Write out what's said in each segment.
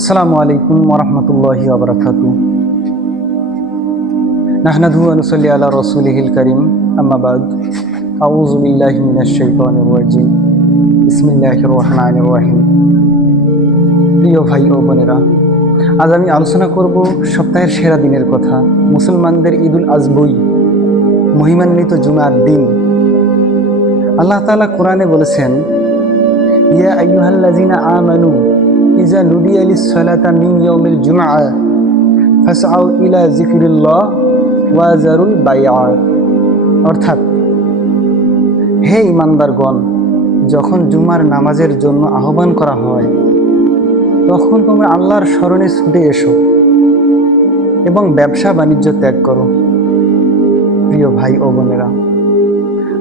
আসসালামু আলাইকুম ওরহমতুল্লাহি আবরাকাতু নাহনাদু আনুসল্লি আলা রসুলিহিল করিম আম্মাবাদ আউযু বিল্লাহি মিনাশ শাইতানির রাজিম। বিসমিল্লাহির রহমানির রহিম। প্রিয় ভাই ও বোনেরা, আজ আমি আলোচনা করব সপ্তাহের সেরা দিনের কথা, মুসলমানদের ঈদুল আজবই মহিমান্বিত জুমার দিন। আল্লাহ তাআলা কোরআনে বলেছেন, ইয়া আইয়ুহাল্লাযিনা আমানু ইজা নুদিয়া লিস-সালাতা মিন ইয়াউমিল জুমআ ফাসআউ ইলা যিকরিল্লাহ ওয়া বাইআ অর্থাৎ, হে ইমানদারগণ, যখন জুমার নামাজের জন্য আহ্বান করা হয়, তখন তোমরা আল্লাহর স্মরণে ছুটে এসো এবং ব্যবসা বাণিজ্য ত্যাগ করো। প্রিয় ভাই ও বোনেরা,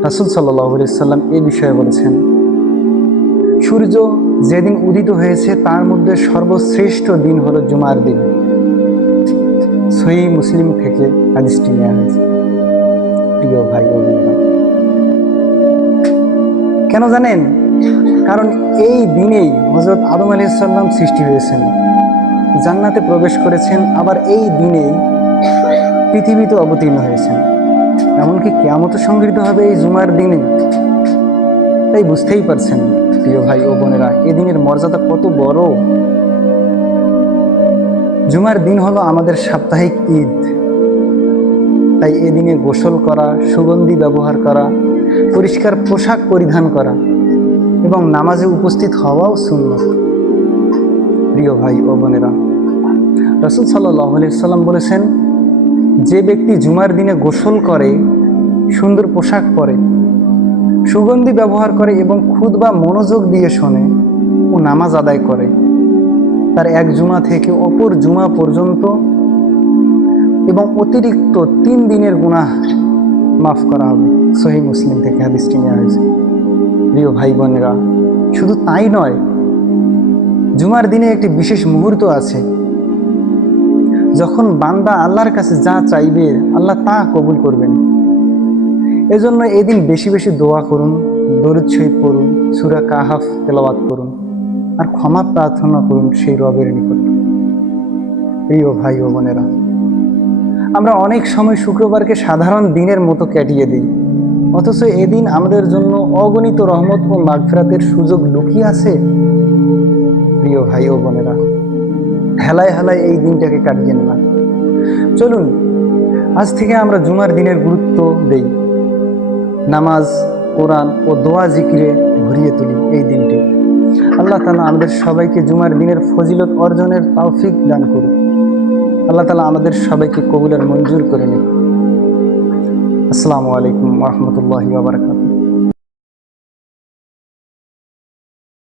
রাসুল সাল্লাহ সাল্লাম এই বিষয়ে বলেছেন, সূর্য যেদিন উদিত হয়েছে, তার মধ্যে সর্বশ্রেষ্ঠ দিন হলো জুমার দিন। সহি মুসলিম থেকে হাদিসটি নেওয়া হয়েছে। প্রিয় ভাই কেন জানেন? কারণ এই দিনেই হজরত আদম আলাইসাল্লাম সৃষ্টি হয়েছেন। জান্নাতে প্রবেশ করেছেন, আবার এই দিনেই পৃথিবীতে অবতীর্ণ হয়েছেন। এমনকি কেয়ামত সংগৃহীত হবে এই জুমার দিনে। তাই বুঝতেই পারছেন, প্রিয় ভাই ও বোনেরা, এদিনের মর্যাদা কত বড়। জুমার দিন হলো আমাদের সাপ্তাহিক ঈদ। তাই এদিনে গোসল করা, সুগন্ধি ব্যবহার করা, পরিষ্কার পোশাক পরিধান করা এবং নামাজে উপস্থিত হওয়াও সুন্নত। প্রিয় ভাই ও বোনেরা, রসুল সাল্লাম বলেছেন, যে ব্যক্তি জুমার দিনে গোসল করে, সুন্দর পোশাক পরে সুগন্ধি ব্যবহার করে এবং খুদ বা মনোযোগ দিয়ে শোনে ও নামাজ আদায় করে। তার এক জুমা থেকে অপর জুমা পর্যন্ত এবং অতিরিক্ত তিন দিনের গুনাহ মাফ করা হবে। সহি মুসলিম থেকে হাদিসটি নেওয়া হয়েছে। প্রিয় ভাই বোনেরা শুধু তাই নয়, জুমার দিনে একটি বিশেষ মুহূর্ত আছে। যখন বান্দা আল্লাহর কাছে যা চাইবে, আল্লাহ তা কবুল করবেন। এজন্য এদিন বেশি বেশি দোয়া করুন, দরুদ শহীদ পড়ুন, সুরা কাহাফ তেলাওয়াত করুন, আর ক্ষমা প্রার্থনা করুন সেই রবের নিকট। প্রিয় ভাই ও বোনেরা, আমরা অনেক সময় শুক্রবারকে সাধারণ দিনের মতো কাটিয়ে দিই, অথচ এদিন আমাদের জন্য অগণিত রহমত ও মাগফেরাতের সুযোগ লুকিয়ে আছে। প্রিয় ভাই ও বোনেরা, হেলায় হেলায় এই দিনটাকে কাটিয়ে না চলুন, আজ থেকে আমরা জুমার দিনের গুরুত্ব দেই। নামাজ, কোরআন ও দোয়া জিকিরে ঘুরিয়ে তুলি এই দিনটি। আল্লাহ তালা আমাদের সবাইকে জুমার দিনের ফজিলত অর্জনের তৌফিক দান করুন আল্লাহ তালা আমাদের সবাইকে কবুলের মঞ্জুর করে নিন আসসালামু আলাইকুম রহমতুল্লাহি বাবরকাত